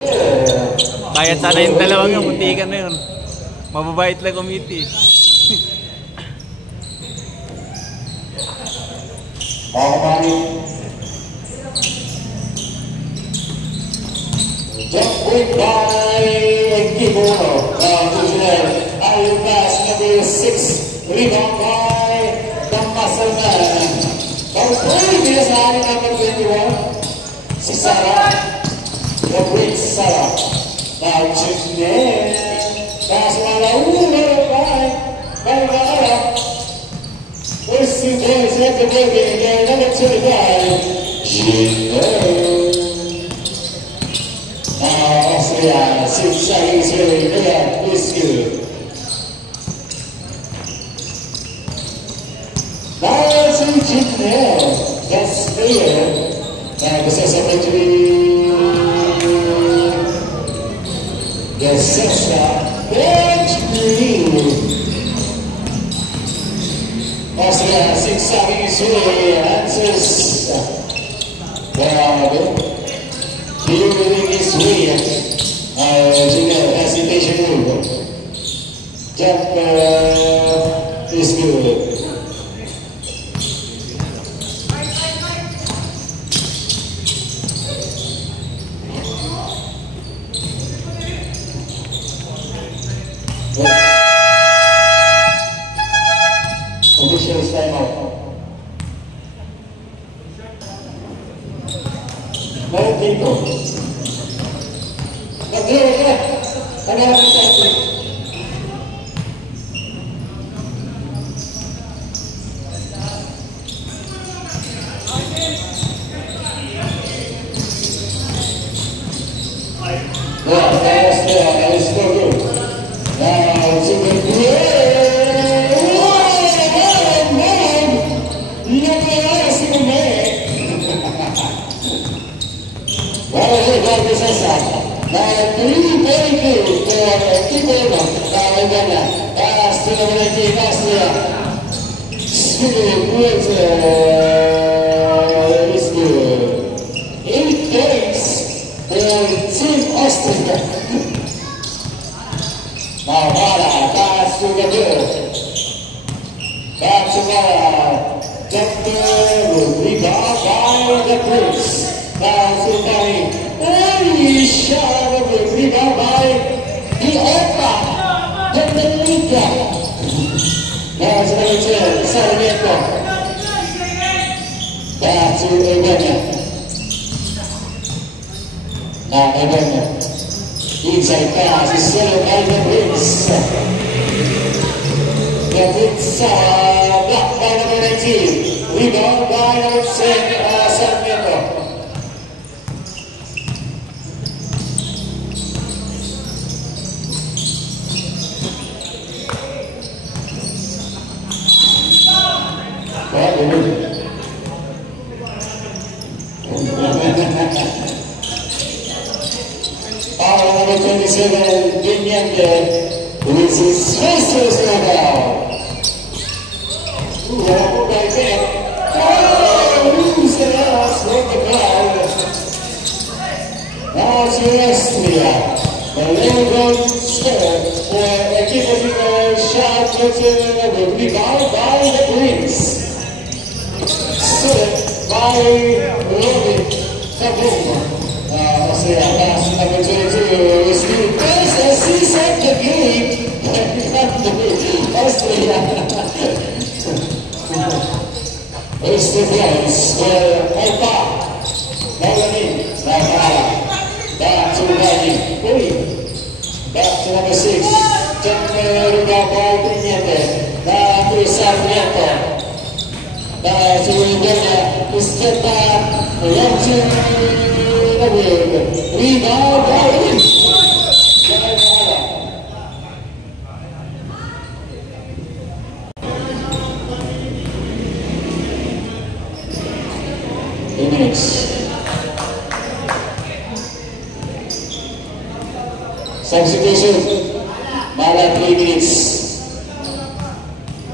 Kahit sana yung dalawang yung muntikan na yun. Mababait lang committee. Jump quick by Kiboro. Ayun pass number 6. Rebound by the muscle man. Ball play sa akin number 21. Si Sarah. The great Sarah. Now Chinel. Pass wala ulo by Barbara. First two boys at the breaking again. Number 25. Chinel. Austria, Sinsai is really good. Is good. Now to Chinel. That's clear. Now this is a victory. Yes, Sessa. Bench green. Austria, Sinsai is really answers. Well, during this week, hesitation move. Jump is good. Officials time out. Meron dito. Nag-iwa. Kanya lang sa atin. Let's go. Now, to the play. Now, 3 very good for Kiboro. Pass to the right, Austria. Smooth with is good. 8 points for Team Austria. Now, Mara, pass to the good. Back to Mara. Rebound by the Prince. Now to Mari. Very sharp rebound by the Opa. Dominica. Now to the return. Sarmiento. Back to Evania. Now Evania. Inside pass is still by the Prince. The Prince blocked by number 19. Rebound by number 10, Sarmiento. Number 27, Vignette, with his first knockout. Right there. Oh, lose the last, broke the crowd. Now to Austria. The Leopold score for Equipo shot with rebound by the Prince. Stood by Robin Tabuma. Austria pass number 22 is good. As he said the game. Austria. First place for Opa. Melanie. Back to Melanie. Back to number 6. Jumper ball Vignette. Back to Sarmiento. Back to Evania. Step back. Rebound by substitution. Mala 3 minutes.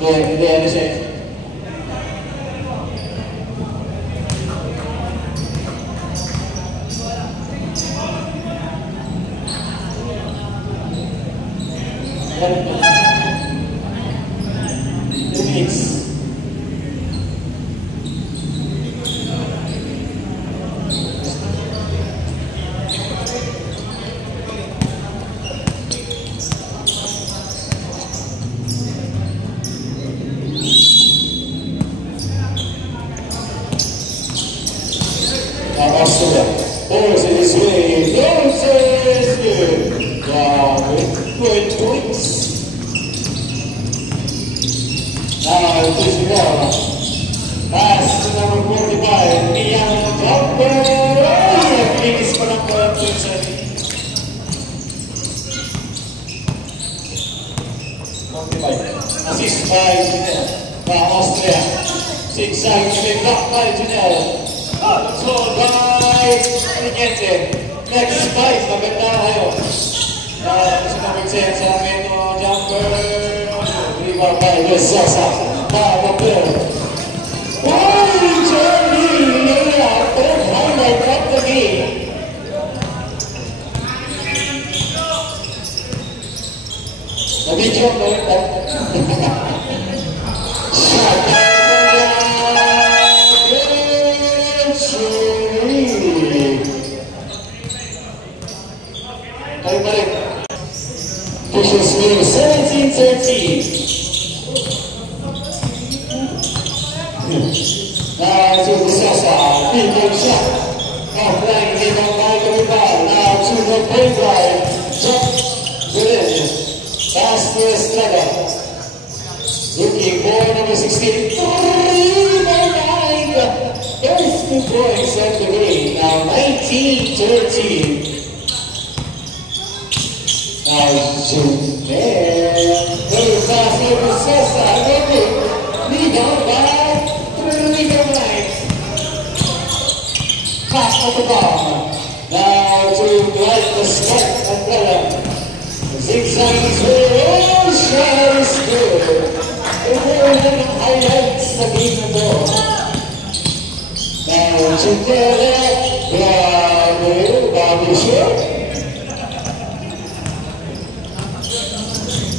Hindi ano siya. The mix. Austria. Force it this way. Force is good. Good points. Now it is well. Pass to number 45. Mian Jumper. Finish for number 27. 45. Assist by Janelle. Austria. 6 sides to be blocked by Janelle. Control by Niente. Next spike, maganda kayo. Gusto na mag-send sa amin ito, jumper. Rebound by Sosa. Power. Uy, Johnny! Yeah, third highlight of the game. Nabidyo mo ito. Shot. Pushes me 17-13. Now to the Sosa, big shot. Offline, hit on by the rebound. Now to the baseline. Jump within. Pass to Estrada. Looking for number 16. 3-9. There's 2 points at the game. Now 19-13. Now shoot there. Very fast over Sosa. Rebound by 3-9. Pass of the ball. Now to right the spot umbrella. Zigzag is good. Oh, shot is good. It will have highlights the game of the now to there. Bobby Short.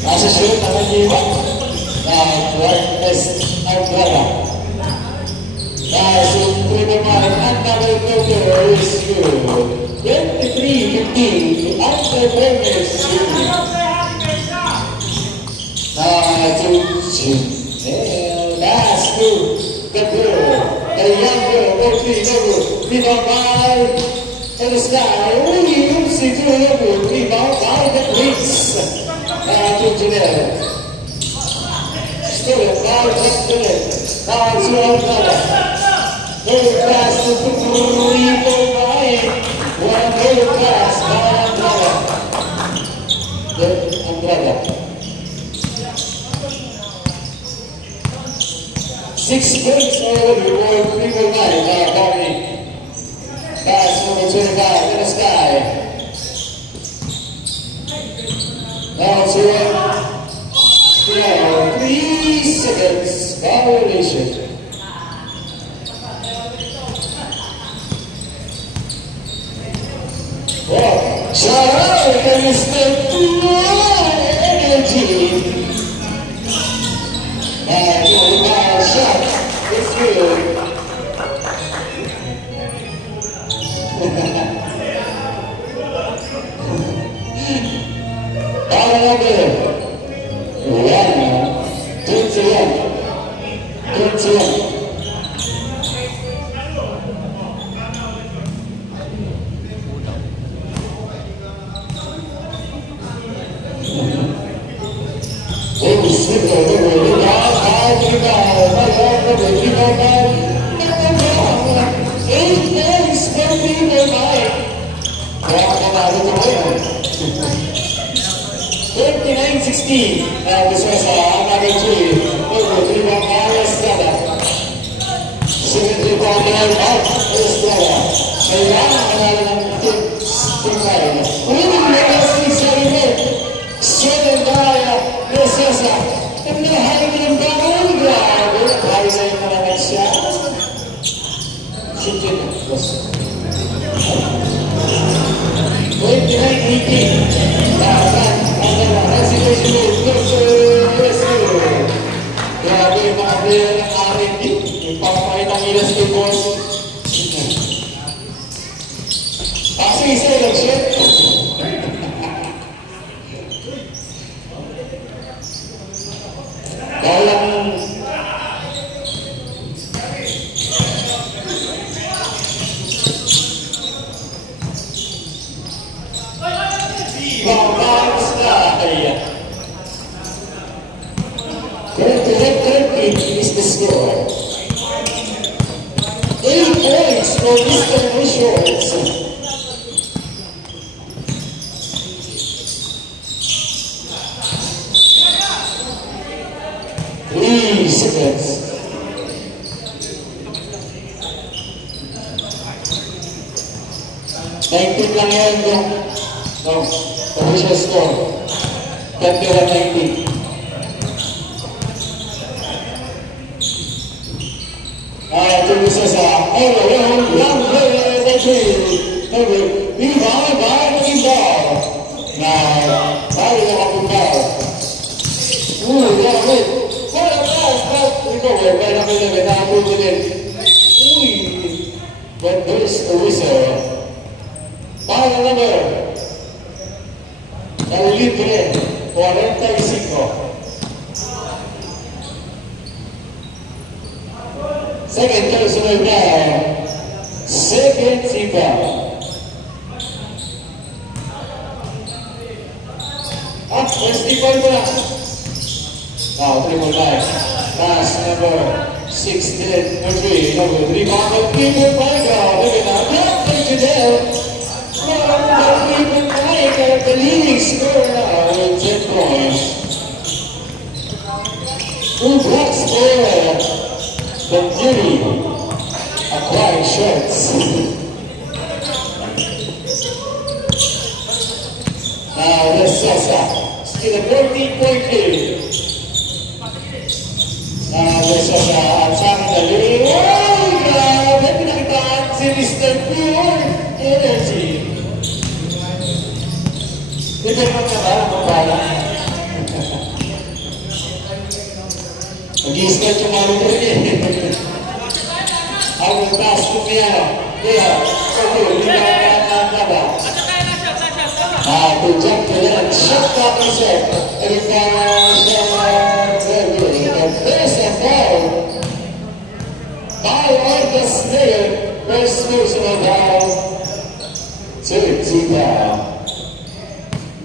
As a shoot, right is umbrella. Now, so to the man, another number is good. 23-15, after Brenners. Now, to shoot. That's good. The girl, the young girl, 3 rebound by the sky. Really, oopsie, 2 rebound by the Greeks. To Janelle. Still it, now just still it. Now to Umbrella. Very fast to the rebound by one very fast by Umbrella. The Umbrella. 6 points already, boy, 3-9. Now Barney. Pass number 25 in the sky. Now to 3 seconds violation. Wow, shout out to Mr. Energy. Now to the shot. It's good. Now this was another 3. Over 3 by Estrada. 7 by Estrada. Kailangan ng team line. Winning legacy sa limit. 7 by Sosa. And nahahin ng bawal. Grabe. Highlight na naman siya. Chicken. 29-18. Hesitation, rescue. Grabe yung mga player ng R&D. Yung papakitang ilas kay boss. Kasi isa yung nag-shot. Kayang is the score. 8 points for Mr. Shorts. 3 seconds. Lang yan, no, official score. 21-19. Ito isa sa all-around long player entry. Rebound by Maguindao. Bago na Maguindao. Grabe. Wala pass, but recover by Maguindao. Nakapunto din. But there's a whistle. Final number. Libre. 45. Second personal down. Second rebound. First rebound mo lang. Now, 3-9. Pass number 16. Number 3. Rebound of Peter Vargas. Look at that. Not Fidel. Peter Vargas, the leading scorer now with 10 points. 2 blocks for the Beauty acquired shirts. Now let's Sosa. Still a 14-point lead. Now let's Sosa. At sa akin na lead. Oh, grabe! Pinakitaan si Mr. Pure Energy. Ito naman ka ba? Mabala. Mag-i-start yung mga ito rin. I will pass to Piano. There. Okay, rebound na ba? To jump to that. Shot up himself. And the first and foul. By Marcus Mayer. First personal foul. Zita.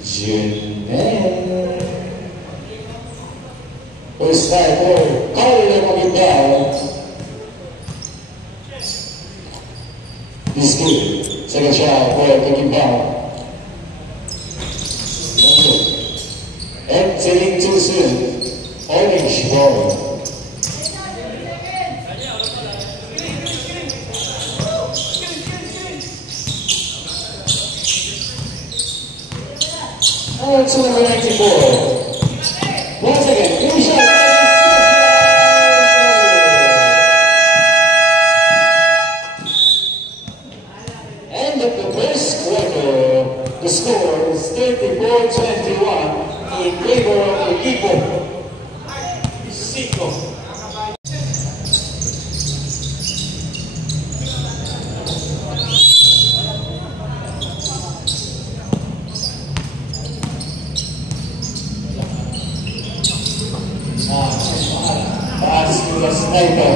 Junel. First time for Carlo Maguindao. This good. Second shot for Maguindao. Entering too soon. Orange ball. To number 94. Once again, new shot. End of the first quarter. The score is 34-21 in favor of the equipo. Cinco. Pass to the sniper.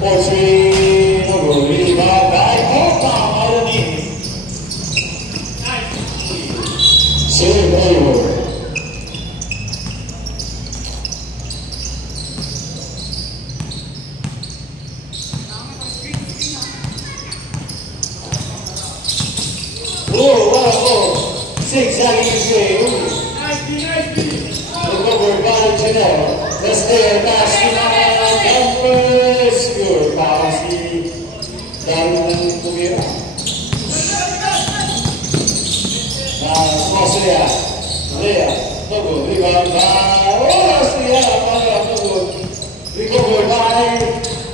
4-3. Rebound by Copa Maroni. Save over. Zigzagging his way. Recovered by Janelle. Let's there. Pass to numbers. Good. Bounce. Darun Kumira. Now, Lea. Togo. Rebound by. Lea. Togo. Recovered by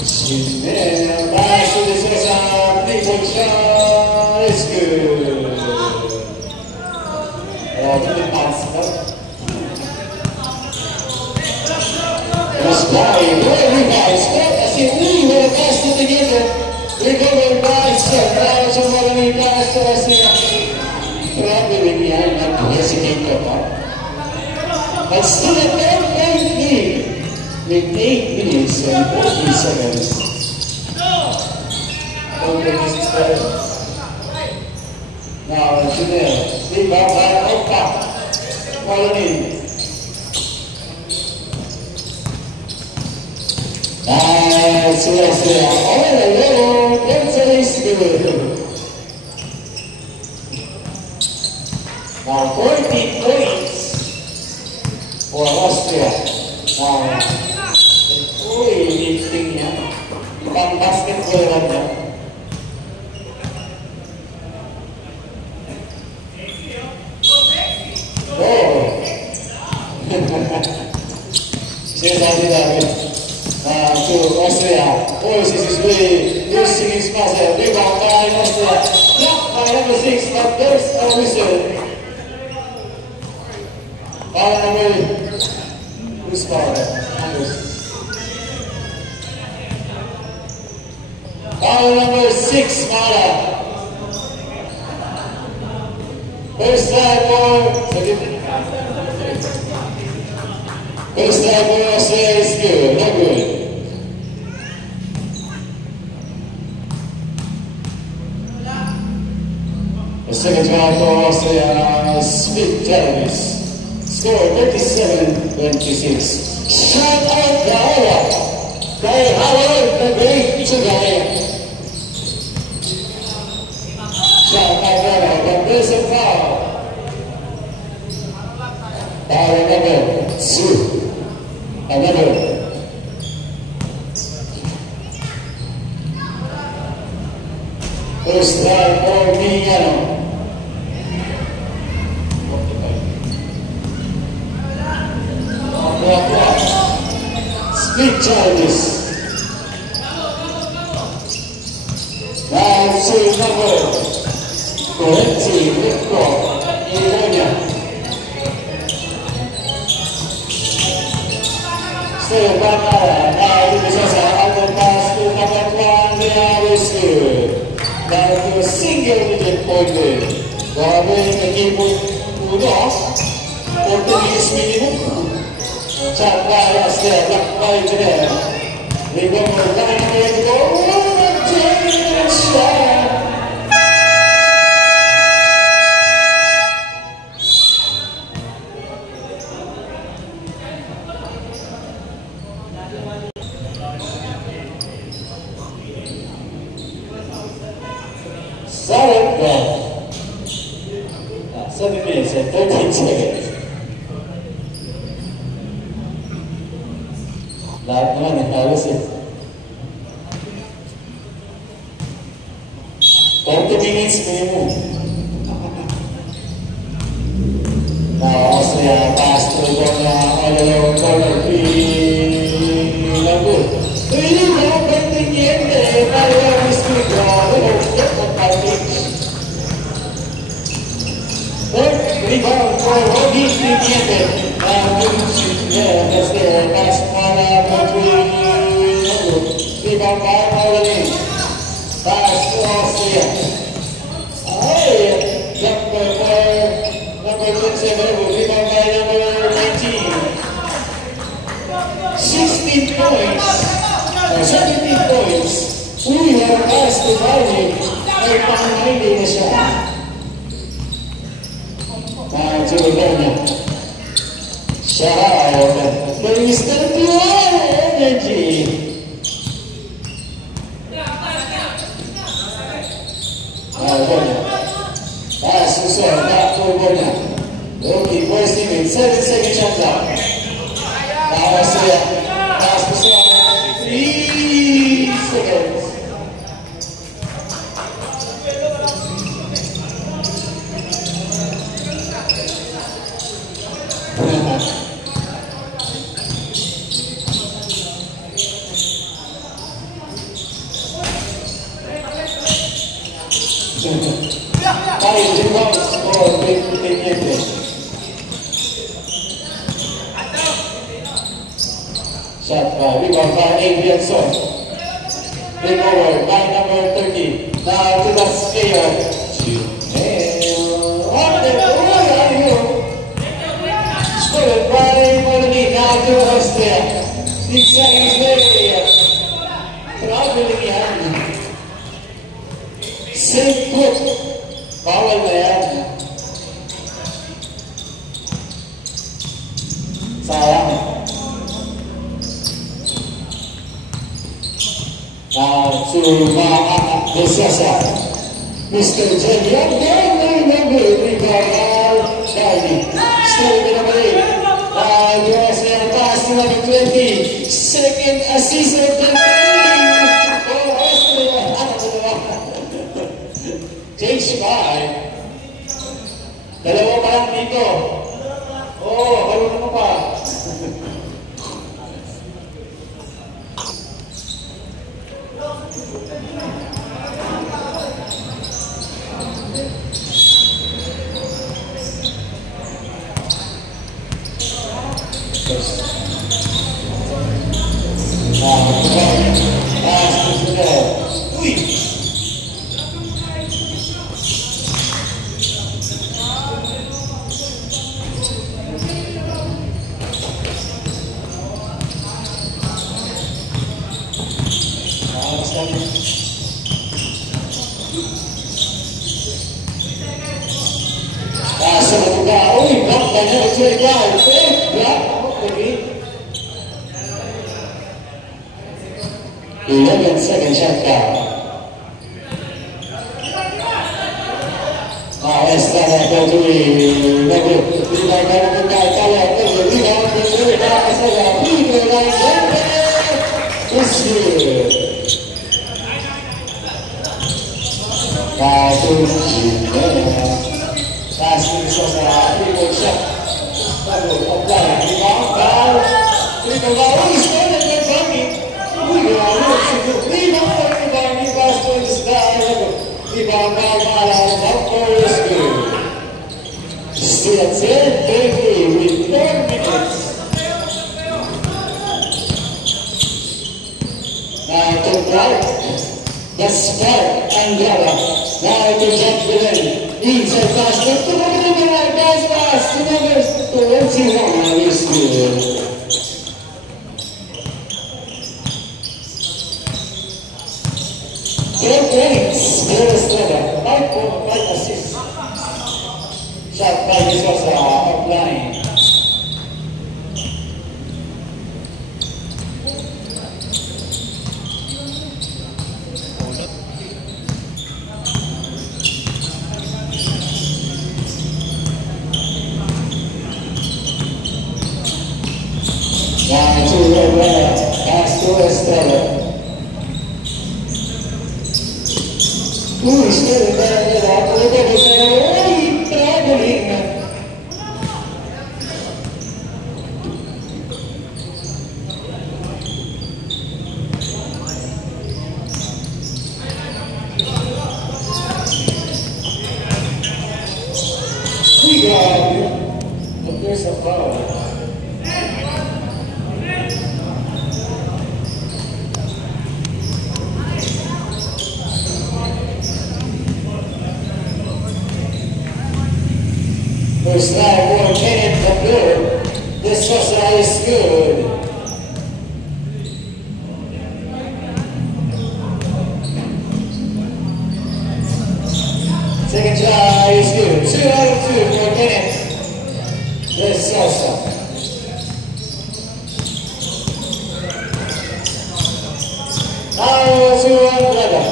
Janelle. Pass to the Cesar. 3-point shot. It's good. Good pass. Sorry, very nice. I see we were casting together. We're going by some. Now somebody passed us here. Probably we are not to hesitate to talk. But still a very lead with 8 minutes and 40 seconds. Now, Janelle, lead by Opa. Colony. Nice, yes. Oh, hello, that's a nice good. Now, 14 points for Austria. Now, lifting niya. Pang basketball lang niya. Sinasabi namin to Austria. Oh, this is really losing his muscle. Rebound by Austria. Blocked by number 6, but there's a whistle. Foul number, who's foul? Foul number 6, Mara. First time for first time for Austria is good, not good. The second round for Austria is Smith Jarvis. Score 37-26. Shut out Gaia. Gaia Howard, the great Gaia. Shut out Gaia, but there's a foul. Foul number 2. Another. First time for Miano. Split charges. Now to number 20, Nico Ivonia. Still Bangara. Now this is another pass to number 1, Real is good. Now to a single digit point lead. Gawin na game uno. 40 minutes minimum. Shot by Austria, blocked by Janelle. We go for 9 minutes to go. Shot. Solid 7 minutes and 13 seconds. Lahat naman, nagtalos eh. 40 minutes minimum. Now, Austria pass to Bonia, all along corner, good. Really no contingente, Mario Mistica, rebound for Rogi Contingente. Yeah, that's there. That's Mara Patri. Rebound by Marlene. Pass to Austria. Hey, number 27. Rebound by number 19. 16 points. 17 points. We have passed to Marlene. Ay pang-90 na siya. Juliana. Shout out. There is still pure energy. Pass to Sir, back to Bonia. Okay, boys team in 7 seconds shot clock. Now Austria. Pass to Sir. 3 seconds. Shot by rebound by Adrian Son. Big over by number 30. Now to the scale. On the scored by Molini. Now to Austria. 6 seconds later. Traveling yan. Same foot. Bawal na yan. Sayang. Now to Desasa. Mr. Jen Young, number 3 by Darby. Still in number 8. USA pass to number 20. Second assist of the game. Oh, Austria. Change by. Dalawa pa lang dito. Oh, marunong mo pa. Second shot down. Esta na ito still at 10:30 with 10 minutes. Now to right, the spark Angara. Now to jump below. Inside fast, to the right, guys fast, to number 21 is good. 10 points, first level, 5 assists. Shot by this was offline. Now to Rivera, pass to Estrella. Still there, traveling. We got, but there's a foul. First line for Kenneth Kabur. This was is good. Second try is good. 2 out of 2 for Kenneth. This Sosa. Now 2-11.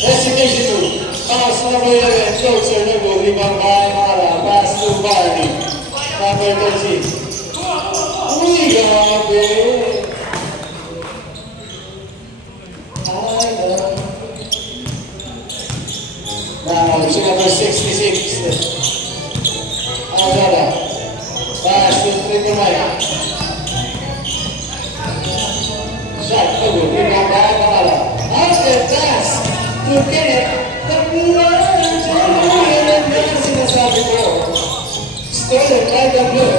Destination move. Pass number 11, closer number, rebound by Mara, pass to Barney, number 13. We got it. Now, to number 66. Agada, pass to Triple Mike. Shot, rebound by Mara. After pass to Kenneth. Started by the blue.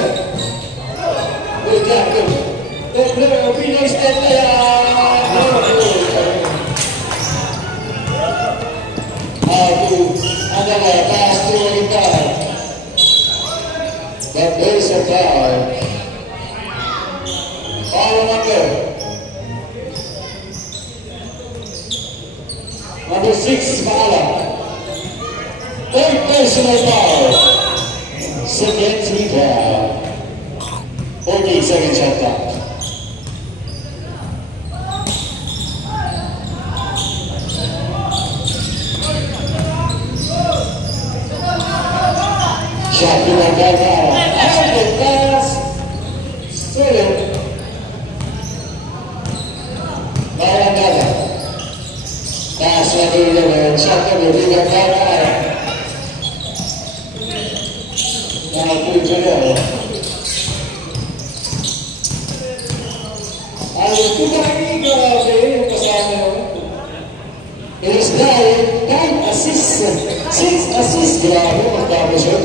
Number 6, Maala. Third personal foul. Second rebound. 40-second shot clock. Shot rebound by Maala. And the pass. Straight. Maala. Pass number 11. Shot number rebound by Maala. Now to Janelle. Ang tumahin grabe yung kasama mo. Is dahil 9 assists, 6 assists, grabe magtapos yun.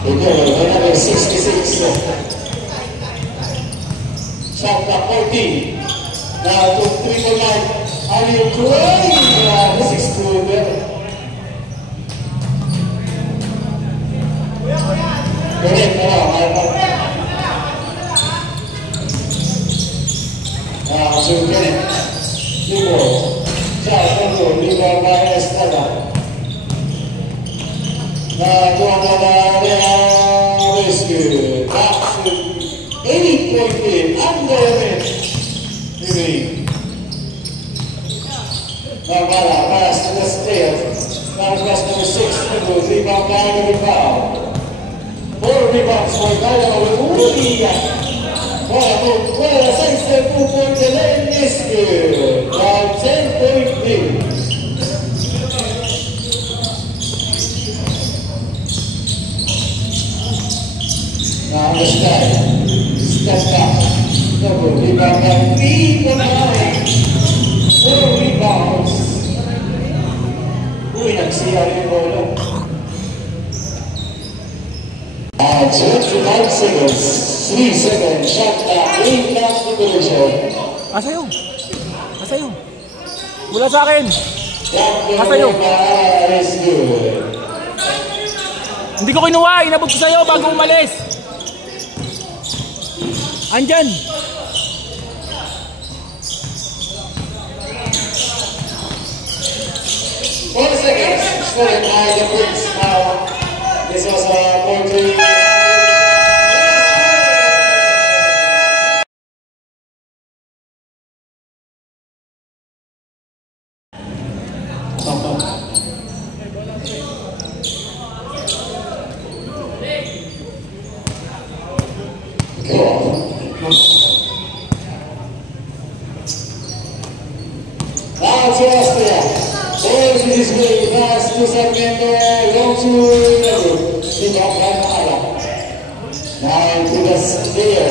Ito, number 66. Shot clock 14. Now to 3-9. Are you crying? This is cool, man. Correct, so Kenneth, Libo, Libo, by Estrada. Rescue, that's 8-point lead, under a minute. Mala, pass to the steel. Now pass number 6, rebound by the foul. 4 rebounds for Galo, Ulia. Buona 6 puntos del Rescue. Now 10-point lead. Now the step back. Double rebound by 3-9. 4 rebounds. Uy, nagsiya yung bola. 25 seconds, 3 seconds, shot clock, 8 laps to position. Asayo! Asayo! Mula sa akin! Asayo! Hindi ko kinuha, inabot ko sa'yo bago umalis! Andyan! 4 seconds, scored by the Prince now. This was a poetry. Now to Austria. Boys in this way, pass to Sarmiento, long to Lago. Pick up by Maala. Now to the spear.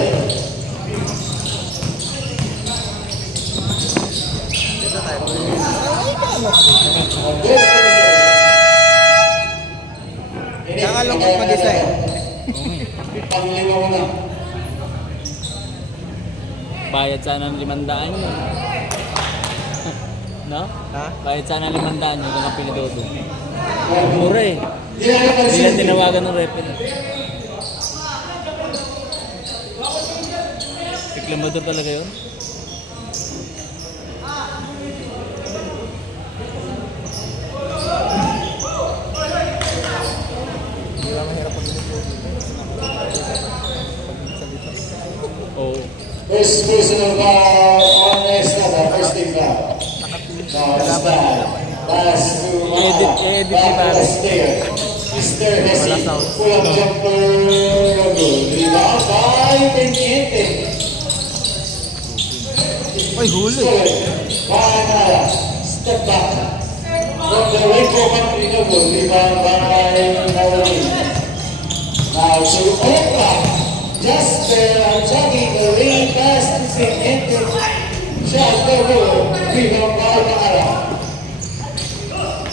Nakalungkot mag-isa eh. Panglima mo na. Bayad sana ng 500 yun. No? Ha? Bayad sana ng 500 yun kung ang pinadodo. Mura eh. Di na Hindi napansin. lang tinawagan ng referee. Reklamador talaga yun? Hindi ba mahirap pag Oo. First personal foul on Estrada, first team foul. Now Estrada, pass to Maala, back to the stair. Mr. Hesse, pull-up jumper, rebound by Pendiente. Ay, huli. By Maala, step back. From the Rainbow Country Noble, rebound by Naomi. Now to Oka. Just jogging the lane past to Pendiente. Shot double, rebound by Maala.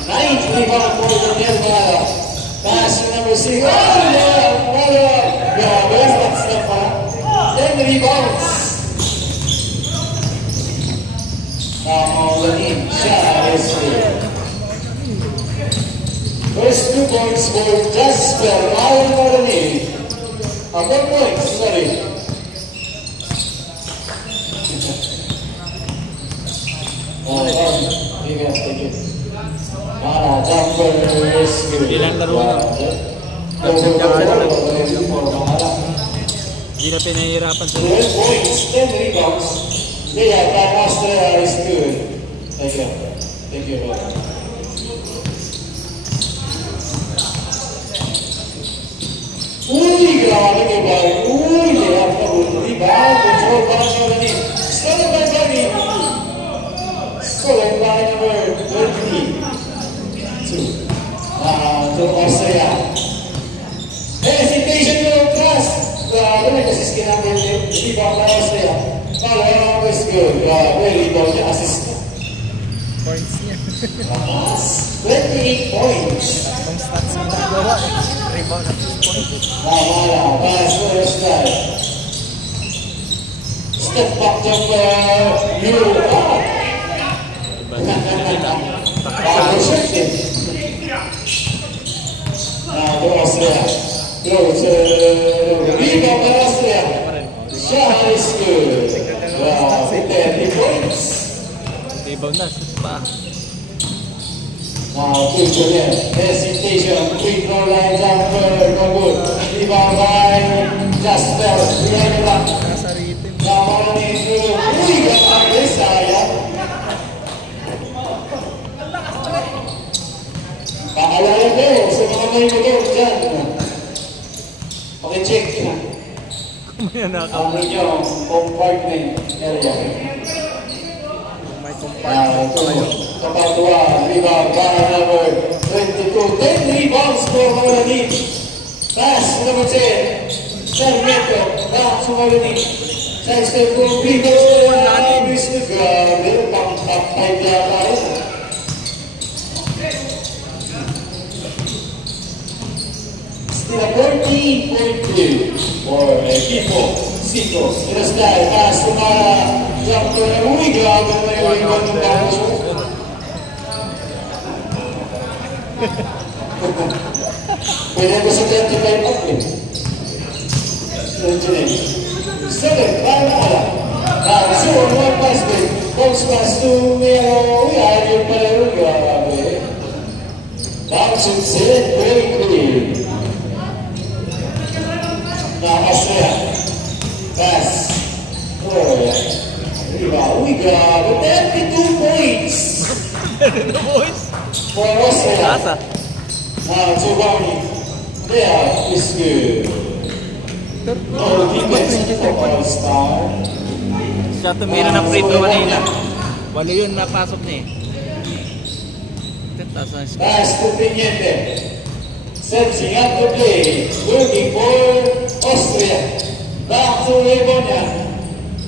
9th rebound for Daniel Maala. Pass to number 6. Oh, yeah, Maala. Yeah, where's that stuff, huh? 10 rebounds. Now the in shot is good. First 2 points for Jasper Maala. 1 point, sorry. Ilang laro na. Hindi na pinahihirapan sa 12 points, 10 rebounds. Yeah, that Australia is good. Thank you. Thank you. Uy, grabe kayo ba? Uy, hirap na ulo. Rebound, control pa lang yung ganin. Stolen by Bobby. Stolen by number 22. To Austria. Hesitation to class. Grabe na kasi skinamber yung rebound by Austria. Follow is good. Grabe, rebound niya, assist niya. Points niya. 28 points. Ang stats niya nagawa eh. Rebound at 2 points. Wala, pass for style. Step back jumper, you up. Power shifting. Now to Austria. Throw to rebound by Austria. Shot is good. Wow, 30 points. rebound na. Pa. Now, good for them. Hesitation, quick no line jumper, no good. Rebound by Jasper. Behind the back. Nasa rhythm. Now, running through. Uy, grabe, sayang. Paalala ko sa mga may motor dyan. Pakicheck na Kumaya na ang inyong compartment area. May compartment. Kapatwa, rebound by number 22. 10 rebounds for Maulanin. Pass number 10. Sarmiento. Back to Maulanin. Side step to rebound. Grabe, pang-top 5 yata yun. Still a 14.2 for equipo. Sito. In a style. Pass to Mara. Jump to the uy. Grabe na yung rebound ng Bangos. Pwede ko sa 25 up eh. 29. 7. Para na ala. So, one pass break. Bounce pass to Mero. Uy, ayaw yung pala yun. Grabe. Bounce and set. Very clear. Now, Austria. Pass. Oh, yeah. Diba? Uy, grabe. 32 points. Ito boys. For Austria. Asa. Now to Barney. There is good. No defense for All-Star. Siya tumira ng free throw kanina. Walo yun, napasok niya eh. Taas na score. Pass to Piniente. Sensing up the play. Looking for Austria. Back to Rebonia.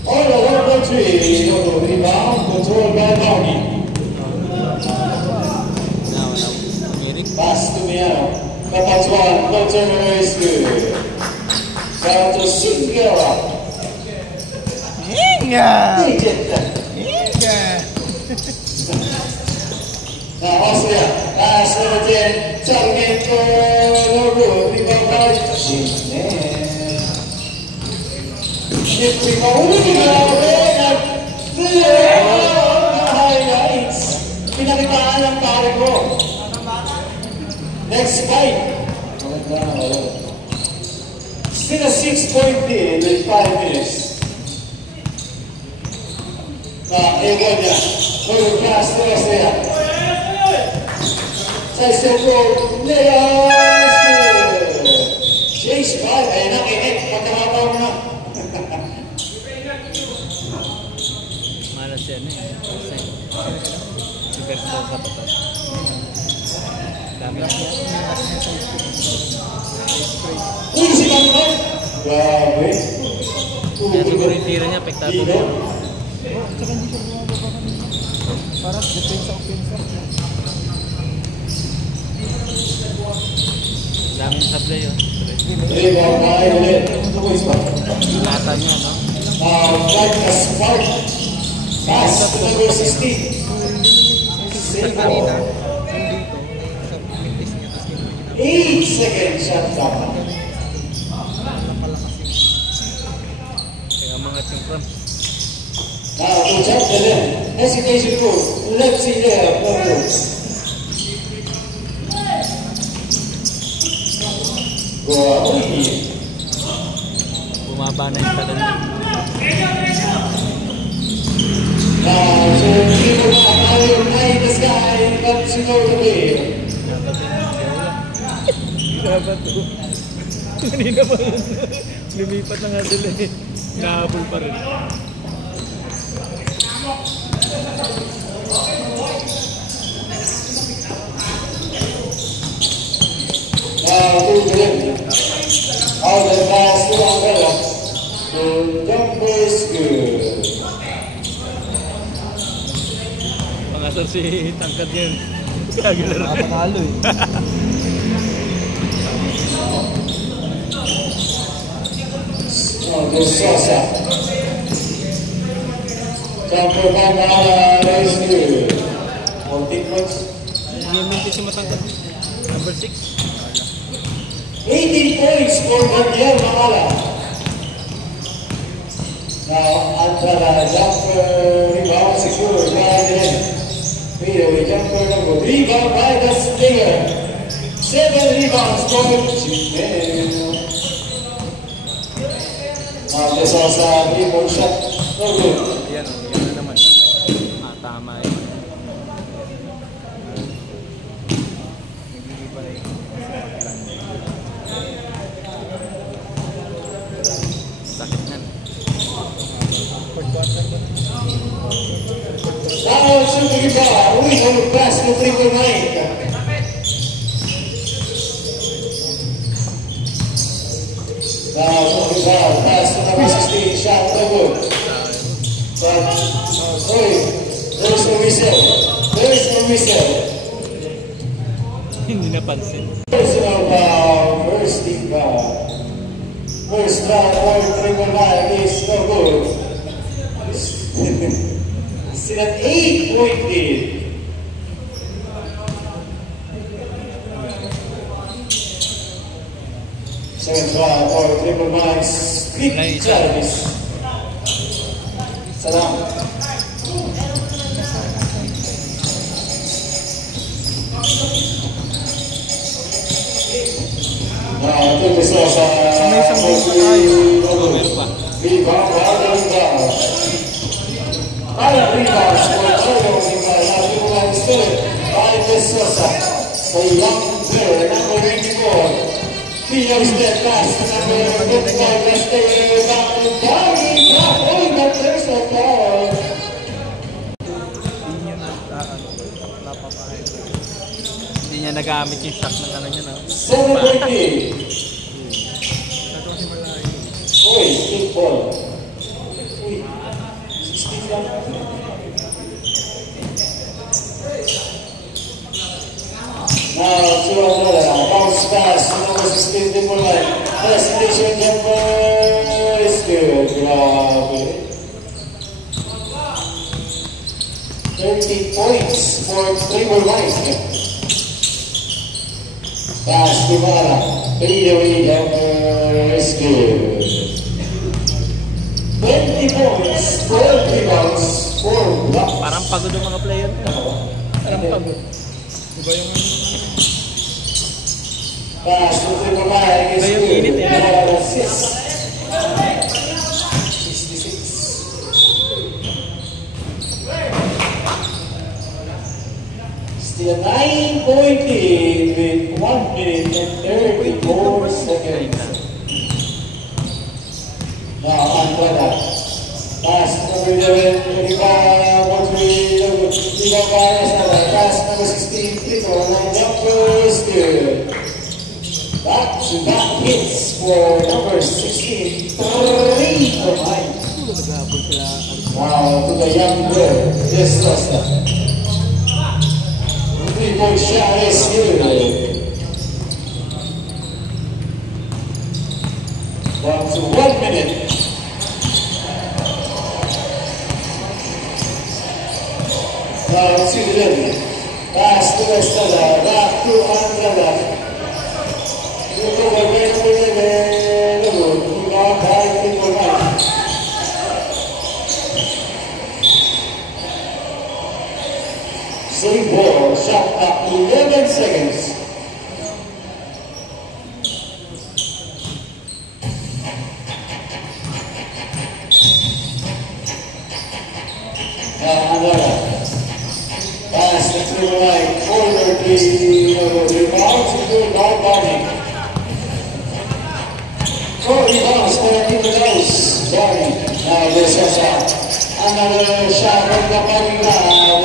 All over the tree. No rebound. Controlled by Barney. Pass to Miano. Kapatuan. No turnover is good. Down to Singera. Inga! Ejecta. Inga! Now Austria. Pass number 10. Sarmiento. No good. Rebound by Chine. Ship rebound. Highlights. Pinakitaan ang pare ko. Next fight. Still a 6-point lead with 5 minutes. Egonia. Moving past the rest there. Side step roll. Leon is good. Chase ball. Eh, nakinig. Pagkakabaw na. Malas yan eh. Super slow ka pa. Dami na. Uy, si Bangkok. Grabe. Kaya siguro yung tira niya, apektado na yun. Tsaka hindi siya bumababa kanina. Parang depende sa offense. Daming supply yun. Rebound by ulit. Ito po ispa. Lata niya, no? Like a spark. Pass to number 16. Sa kanina, yung dito, sa fitness niya, tapos yung 8 seconds shot down. napalakas yun. Kaya mga yung cramps. Now, to check the left. Hesitation move. Let's see there. No good. Wow. Bumaba na yung tagal niya. So people are now high in the sky, but you know the way. Dapat to. Kanina pa lumipat na nga sila eh. Nahabol pa rin. Now to the limit. All the pass to umbrella. The jumper is good. Pangasar si Tangkad yan. Kagilaro. Nakapakalo eh. The Sosa. Jumper Bangala is good. 14 points. Yung minti si Matangkad. Number 6. 18 points for Daniel Mangala. Now, Antara jumper rebound secure by the end. Fadeaway jumper number rebound by the Stinger. 7 rebounds for Chimel. Now, this was a 3-point shot. No good. Yan o, yan na naman. Tama eh. Nag-iiba eh. Sakit nan. Now, shooting rebound. We have a pass to 3-point. Now, shooting rebound. Pass to number 16. Shot no good. But, there's no whistle. There's no whistle. Hindi napansin. Personal foul, first team foul. First round for 3-point is no good. Still an 8-point lead. Second round for 3-point split service. Salam. Now, ito sa May isang game pa tayo. Meron pa. rebound, rebound. Five rebounds for Togo Zimbabwe. Now, people are still by the Sosa. The young player, number 94. He knows that pass. Number 55, let's take it back to Gary. Oh, but there's a foul. Hindi niya napapahay. Hindi niya nagamit yung shot ng ano niya na. 7-20. Uy, big ball. Uy, 16 lang. Now, to another bounce pass. Number 16, big ball line. Destination jumper is good. Grabe. 30 points for 3-ball line. Pass to Mara. Fadeaway jumper is good. 20 points, 12 rebounds, 4 blocks. Parang pagod yung mga player. Parang pagod. Diba yung... Pass to Mara is Iba yung good. init eh. Number 6. 66. Still a 9-point lead with 1 minute and 34 seconds. Now, Andrada. Pass number 11, rebound, pass number 16, triple, one jumper is good. Back-to-back hits for number 16, 3 from high. Now, to the young girl, this Costa. 3-point shot is good. Down to 1 minute. Now to the left. Pass to Estrada. Back to Andrada. Look over there to the left. Look out high to the right. Save ball, shot clock 11 seconds. Another pass to the right, over the rebounds, good ball bombing. 4 rebounds for Nicolas Barney. Now this is another shot from the Manila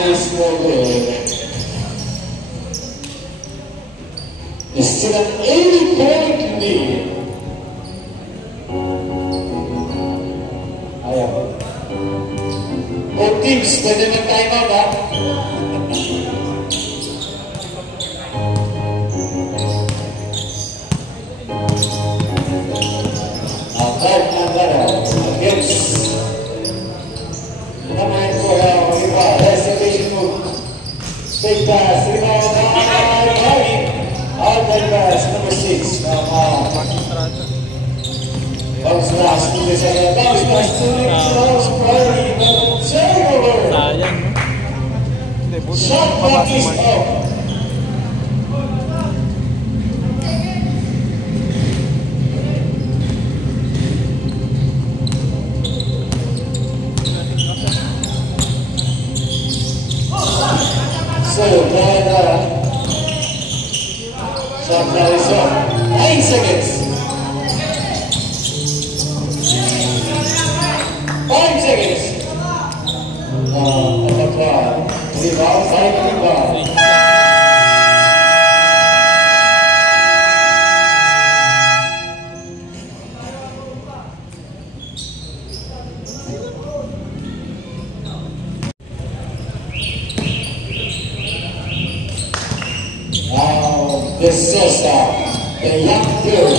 is no good. It's still an 80-point lead. Both teams, pwede mag-time out ha? Third number against number 4, Riva, reservation move. Big pass, rebound, outside pass, number 6. Bounce pass to the center, bounce pass to the close, turnover. Sayang, no? Shot clock is up. So, shot clock is up. 9 seconds. 5 seconds. Rebound, 5 rebound. De Sosa, the young girl.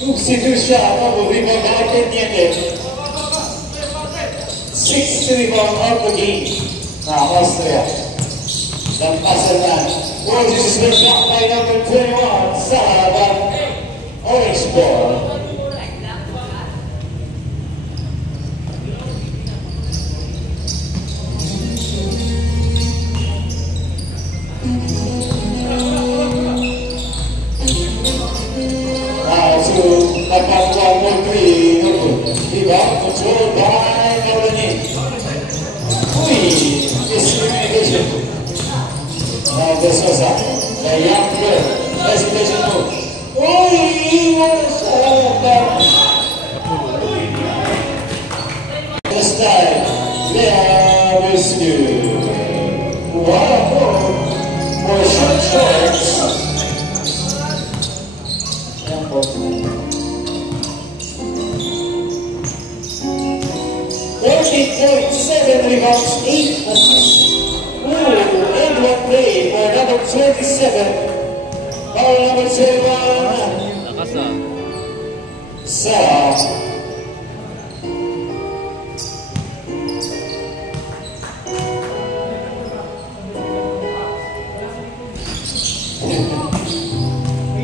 Substitution of rebound Argentina. 6th rebound of the game. Now Austria. The Pasalan. World is been up by number 21, Salaba. Orange ball. Rebound controlled by Melanie. Discrimination. Now this was up. The young girl. Hesitation move. What a shot. This time, Leah Rescue. What a move for short shorts. 14.7 rebounds, 8 assists. And one play for number 27. Foul number 21. Nakasa. Sarah.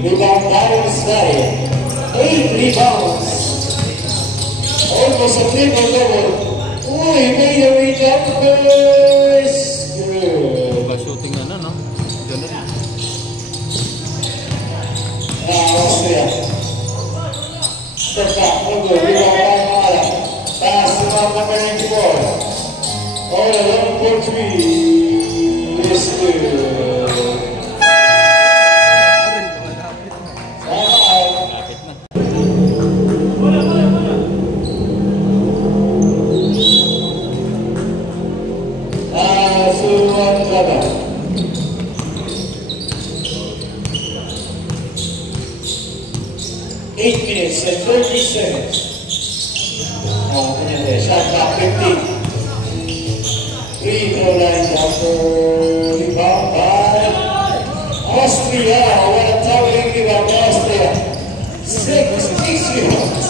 Rebound down is 8 rebounds. Almost a triple-double. Uy, may away numbers. Good. Shooting na no? Ganun. Austria. Step back, over, rebound by Mala. Pass to number 94. All 11.3 is good. Kapit na. Eight minutes and 30 seconds. Shot clock 15. Free throw line down for rebound by Austria. What a towering rebound, Austria. 6 rebounds.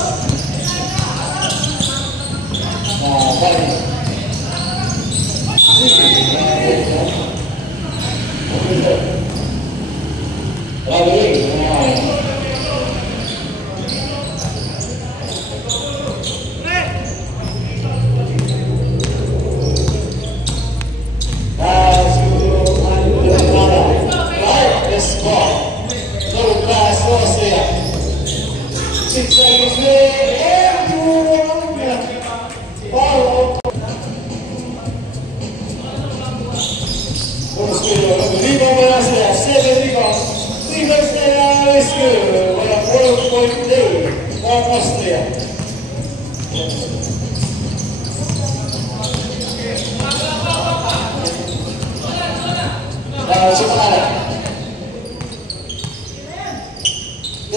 Buddy.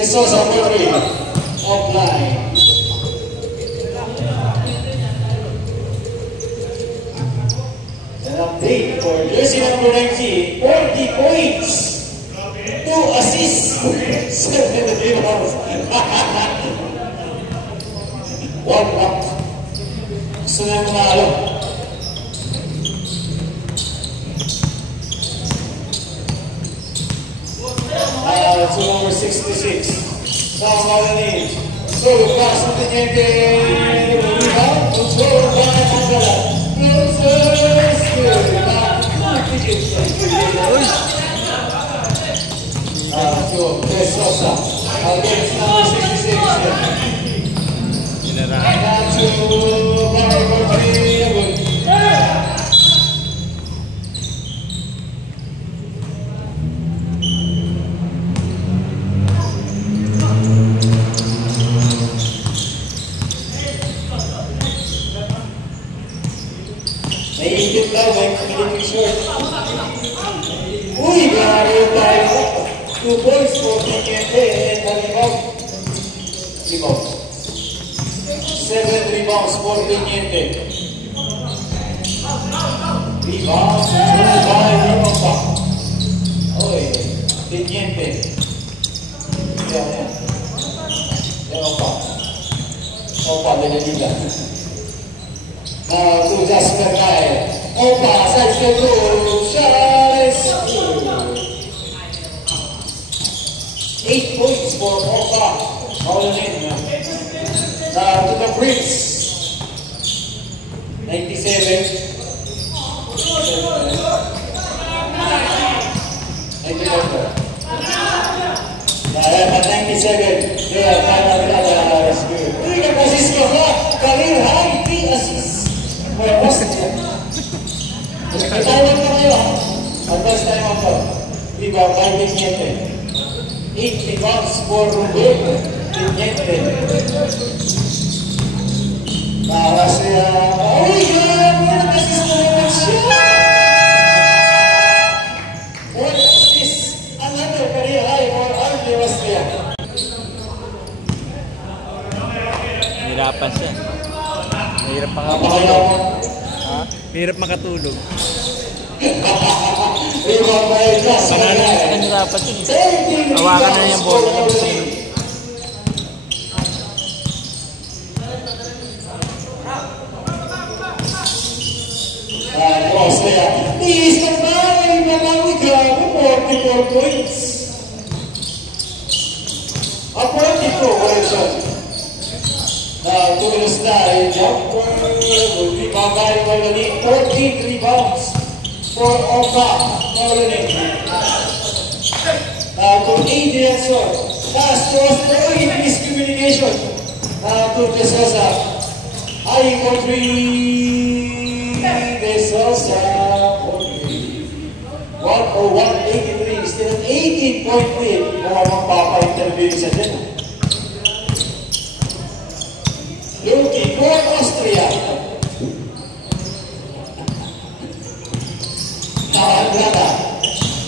Sosa for 3. Offline. An update for jersey number 19. 40 points. 2 assists. 7 rebounds. 1 block. Gusto na yung mga to number 66. Now Malani. Solo pass to Teniente. Rebound. Control by Angela. Closes. To De Sosa. Against number 66. And to number 3. Naiingit daw, may pagkilig short. Uy, grabe tayo. 2 points for Teniente and rebound. 7 rebounds for Teniente. Rebound, 25 rebounds pa. Uy, Teniente. Yan. Yan pa. Opa, Benedita. To Jasper Kyle. Opa, side step goal. Shot is good. 8 points for Opa. All in. To the Prince. 97. 97. Yeah, time is good. 3 assists ko ha. Career high 3 assists. Itawag na kayo. Advance tayo ako. Diba, by Teniente. 8 rebounds for Ruben. Teniente. Para siya. Oh, yeah! Meron kasi sa naman siya. 4 assists. Another career high for Arlie Rastria. Hirapan siya. Mahirap Mahirap makatulog. Panalo na sa kanya dapat yun. Hawakan na yung bola niya. Is the man Malawi grabe 44 points. A 44 version. Tulos na yung jumper. Rebound by Malani. 14 rebounds for Opa. Malani. To Adrian Sor. Pass to Australia. Miscommunication. To De Sosa. High for 3. De Sosa. 101-83. Still 18-point lead. Mga magpapa-interview sa din. Looking for Austria. Nahandrada.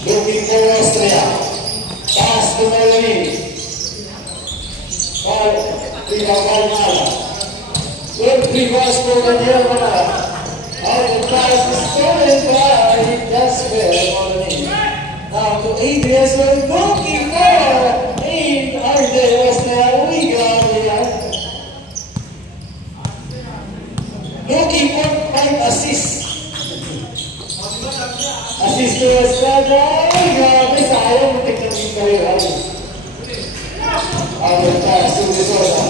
Looking for Austria. Pass to Malani. Rebound by Mala. Good rebounds for Daniel Mala. And the pass is stolen by Jasper Malani. Now to Adrian, so looking for in Arden Austria. We got it. Looking for 5 assists. Assist to Estrada. Ay, grabe. Sayang. Matik na yung career. Our pass to De Sosa.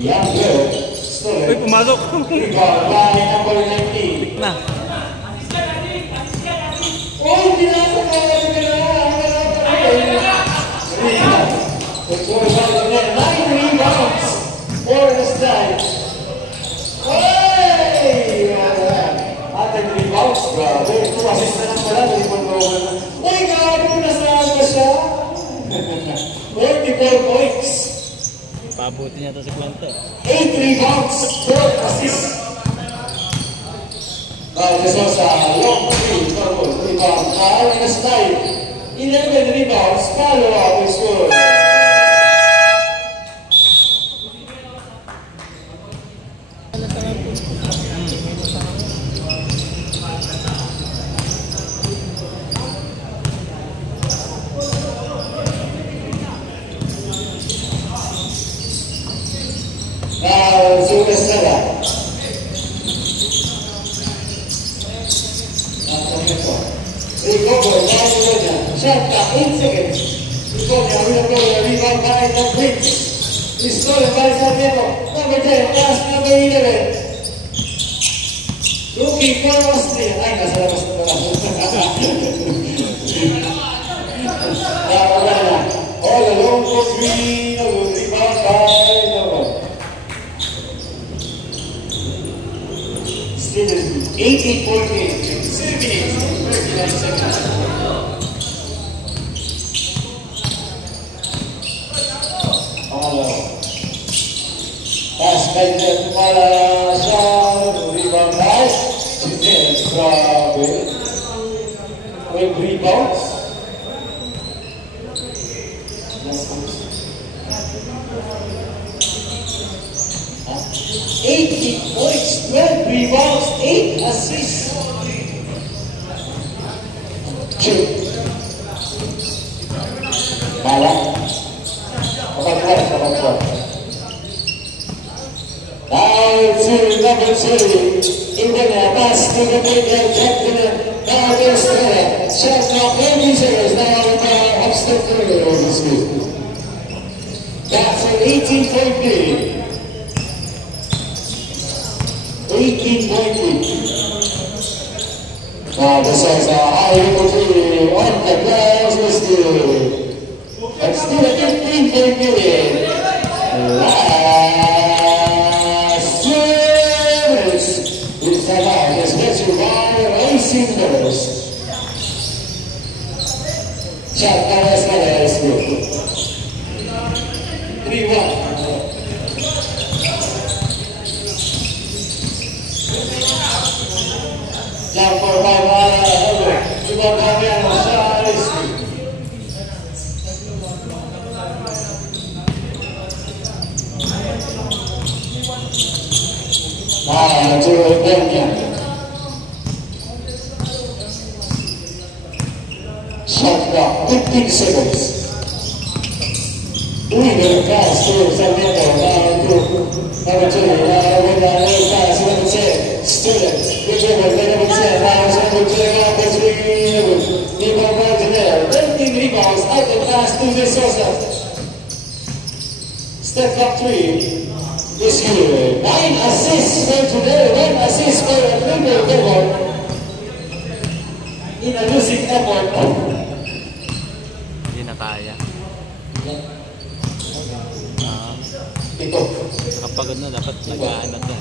Young girl. Stolen. Uy, pumasok. Rebound by number 19. Na. Oh, pinasok na natin na. Control by the net. 9 rebounds. 4 this time. Hey! Ating rebounds, grabe. 2 assists na lang pala. Uy, grabe! Nasaan ka siya? 44 points. Pabuti niya ito si Kwento. 8 rebounds. 4 assists. De Sosa, long 3. Rebound. Aling slide. 11 rebounds, follow-up is good. Now, Zucasella. Recover, shot clock, 8 seconds. Recover, rebound by the Prince. Restored by Sarmiento. Number 10, pass number 11. Looking for Austria. Ay, nasa labas na pala. Wala na. All alone for 3. Rebound by number. Still 18-14. 7 minutes, 39 seconds. Pass by the Malaysia, rebound pass. Then Travel with rebounds. 18 points, 12 rebounds, 8 assists. Chip. Bala. Kapag-kuha. Now to number 2. In the pass to the big captain. Now there's the shot now 20 seconds. Now upstep to the that's an 18-point lead. 18-point lead. Now this is a high level on the glass is good. That's still a 15-point lead. Last 2 minutes. With Salah is measured by racing numbers. Shot now is good. 3-1. Jump for Barbara. Barbara shot is good. To Belgium. Shot clock 15 seconds. Winner pass to Sarmiento. Number 2. With a pass, number 10. Student. Recover, number 10. Now number 2. Number 3. Rebound Martinelli. 13 rebounds. Out the pass to De Sosa. Step up 3. Is good. 9 assists for today. 1 assist for a triple double. In a losing effort. Hindi na kaya. Ito. Kapagod na, dapat nag-aanat na.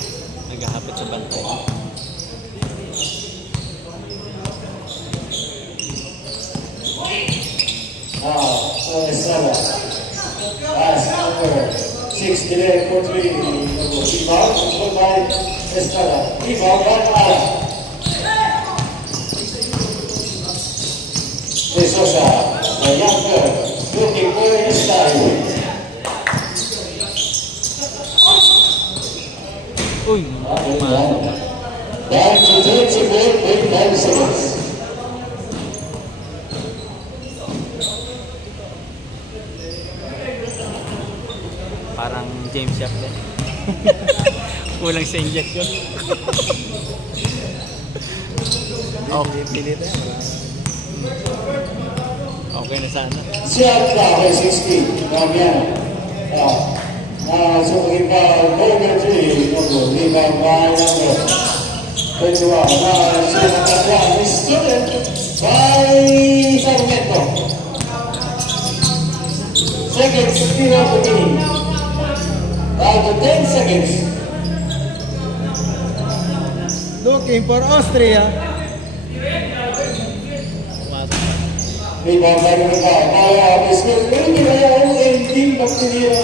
Naghahapit sa bantay. So Estrada. Pass number 6, delay for 3. Rebound, controlled by Estrada. Rebound by Mara. De Sosa, the younger, looking for his style. Uy! Down to 34.5 seconds. Parang James Yap din. Kulang sa injection. Okay, pilit na. Okay na sana. Shot clock is 16. Damian. So we have over 3. Rebound by number 21. Now, so is stolen by Sarmiento. Seconds, still of the game. Down to 10 seconds. Looking for Austria. Rebound by number 5. Now, is good. Really, they are only 18 of the year.